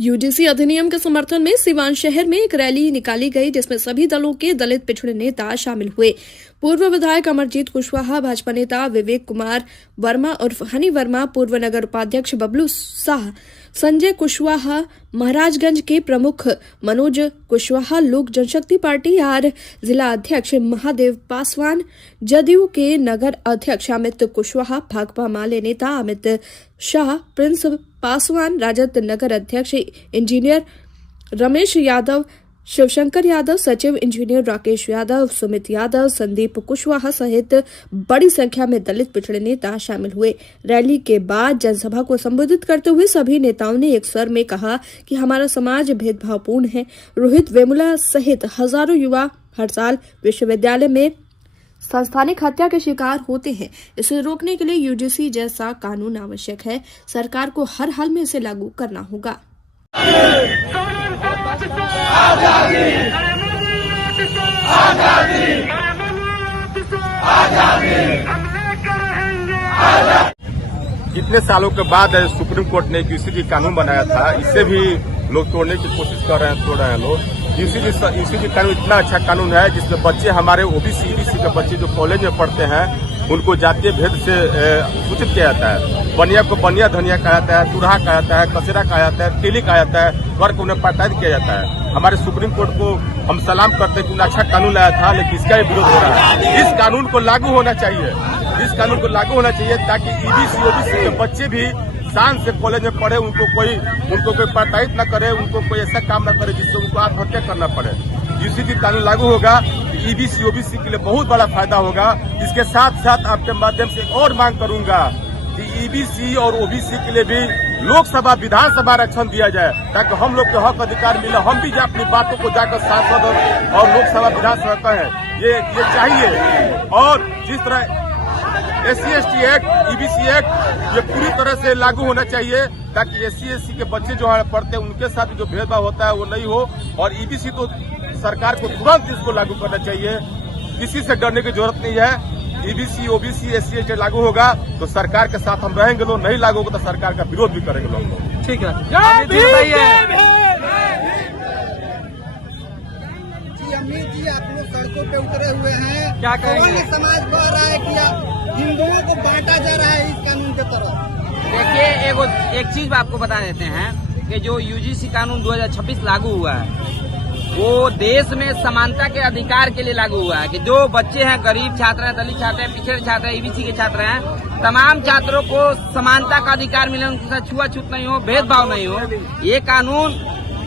UGC अधिनियम के समर्थन में सिवान शहर में एक रैली निकाली गई, जिसमें सभी दलों के दलित पिछड़े नेता शामिल हुए। पूर्व विधायक अमरजीत कुशवाहा, भाजपा नेता विवेक कुमार वर्मा उर्फ हनी वर्मा, पूर्व नगर उपाध्यक्ष बबलू शाह, संजय कुशवाहा, महाराजगंज के प्रमुख मनोज कुशवाहा, लोक जनशक्ति पार्टी आर जिला अध्यक्ष महादेव पासवान, जदयू के नगर अध्यक्ष अमित कुशवाहा, भाकपा माले नेता अमित शाह, प्रिंस पासवान, राजद नगर अध्यक्ष इंजीनियर रमेश यादव, शिवशंकर यादव, सचिव इंजीनियर राकेश यादव, सुमित यादव, संदीप कुशवाहा सहित बड़ी संख्या में दलित पिछड़े नेता शामिल हुए। रैली के बाद जनसभा को संबोधित करते हुए सभी नेताओं ने एक स्वर में कहा कि हमारा समाज भेदभावपूर्ण है। रोहित वेमुला सहित हजारों युवा हर साल विश्वविद्यालय में संस्थानिक हत्या के शिकार होते हैं। इसे रोकने के लिए यूजीसी जैसा कानून आवश्यक है। सरकार को हर हाल में इसे लागू करना होगा। कितने सालों के बाद सुप्रीम कोर्ट ने यूसीसी कानून बनाया था, इसे भी लोग तोड़ने की कोशिश कर रहे हैं, तोड़ रहे हैं लोग। यूसीसी कानून इतना अच्छा कानून है जिसमें बच्चे हमारे ओबीसी के बच्चे जो कॉलेज में पढ़ते हैं उनको जातीय भेद से सूचित किया जाता है। बनिया को बनिया धनिया कहा जाता है, तुरहा कहा जाता है, कचरा कहा जाता है, तेली कहा जाता है, वर्ग उन्हें प्रताड़ित किया जाता है। हमारे सुप्रीम कोर्ट को हम सलाम करते हैं कि अच्छा कानून लाया था, लेकिन इसका भी विरोध हो रहा है। इस कानून को लागू होना चाहिए, इस कानून को लागू होना चाहिए ताकि ईबीसी ओबीसी के बच्चे भी शान से कॉलेज में पढ़े, उनको कोई प्रताड़ित न करे, उनको कोई ऐसा काम न करे जिससे उनको आत्महत्या करना पड़े। यूसीसी कानून लागू होगा, ईबीसी ओबीसी के लिए बहुत बड़ा फायदा होगा। इसके साथ साथ आपके माध्यम से एक और मांग करूंगा कि ईबीसी और ओबीसी के लिए भी लोकसभा विधानसभा आरक्षण दिया जाए ताकि हम लोग के हक अधिकार मिले, हम भी अपनी बातों को जाकर सांसद और लोकसभा विधानसभा कहें, ये चाहिए। और जिस तरह SC/ST एक्ट, ईबीसी एक्ट ये पूरी तरह से लागू होना चाहिए ताकि SC/ST के बच्चे जो पढ़ते हैं उनके साथ जो भेदभाव होता है वो नहीं हो। और ईबीसी तो सरकार को तुरंत इसको लागू करना चाहिए, किसी से डरने की जरूरत नहीं है। ईबीसी ओबीसी SC/ST लागू होगा तो सरकार के साथ हम रहेंगे लोग, नहीं लागू होगा तो सरकार का विरोध भी करेंगे लोग। ठीक है अमित जी, आप लोग सड़कों पे उतरे हुए हैं, क्या कहेंगे? समाज कह रहा है कि हिंदुओं को बांटा जा रहा है इस कानून के तरफ। देखिए, एक चीज आपको बता देते हैं कि जो यूजीसी कानून 2026 लागू हुआ है वो देश में समानता के अधिकार के लिए लागू हुआ है कि जो बच्चे हैं, गरीब छात्र हैं, दलित छात्र हैं, पिछड़े छात्र हैं, ईबीसी के छात्र हैं, तमाम छात्रों को समानता का अधिकार मिले, उनके साथ छुआछूत नहीं हो, भेदभाव नहीं हो। ये कानून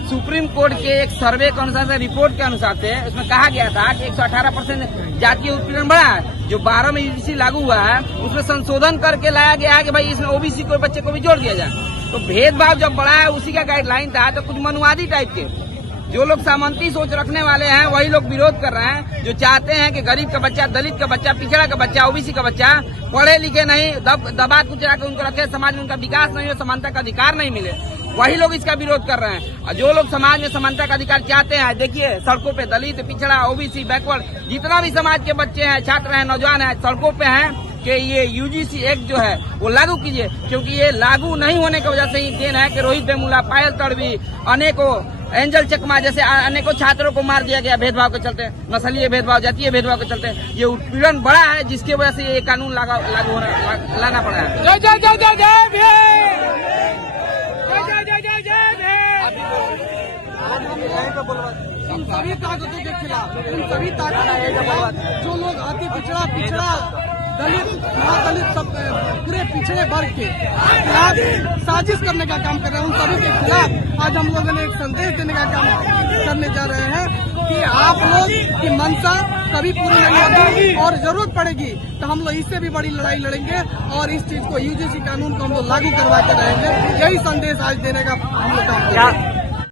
सुप्रीम कोर्ट के एक सर्वे के अनुसार से, रिपोर्ट के अनुसार से, उसमें कहा गया था कि 118% जातीय उत्पीड़न बढ़ा है। जो 12 में यूजीसी लागू हुआ है उसमें संशोधन करके लाया गया है कि भाई इसमें ओबीसी को बच्चे को भी जोड़ दिया जाए। तो भेदभाव जब बढ़ा है उसी का गाइडलाइन था। तो कुछ मनुवादी टाइप के जो लोग सामंती सोच रखने वाले हैं वही लोग विरोध कर रहे हैं, जो चाहते हैं कि गरीब का बच्चा, दलित का बच्चा, पिछड़ा का बच्चा, ओबीसी का बच्चा पढ़े लिखे नहीं, दबा कुचला के उनको रखे, समाज में उनका विकास नहीं हो, समानता का अधिकार नहीं मिले, वही लोग इसका विरोध कर रहे हैं। और जो लोग समाज में समानता का अधिकार चाहते हैं, देखिए सड़कों पे दलित, पिछड़ा, ओबीसी, बैकवर्ड, जितना भी समाज के बच्चे हैं, छात्र हैं, नौजवान हैं, सड़कों पे हैं कि ये यूजीसी एक्ट जो है वो लागू कीजिए। क्योंकि ये लागू नहीं होने की वजह से ही देन है कि रोहित वेमुला, पायल तड़वी, अनेकों एंजल चकमा जैसे अनेकों छात्रों को मार दिया गया भेदभाव के चलते, नस्लीय भेदभाव, जातीय भेदभाव के चलते। ये उत्पीड़न बढ़ा है जिसकी वजह से ये कानून लागू लाना पड़ा है। इन सभी ताकतों के खिलाफ, इन सभी ताकतों के खिलाफ जो लोग पिछड़ा दलित, महादलित, सब पूरे पिछड़े वर्ग के खिलाफ साजिश करने का काम कर रहे हैं, उन सभी के खिलाफ आज हम लोगों ने एक संदेश देने का काम करने जा रहे हैं कि आप लोग की मंशा कभी पूरी नहीं होगी और जरूरत पड़ेगी तो हम लोग इससे भी बड़ी लड़ाई लड़ेंगे और इस चीज को, यूजीसी कानून को हम लोग लागू करवाते रहेंगे। यही संदेश आज देने का हम लोग काम कर रहे हैं।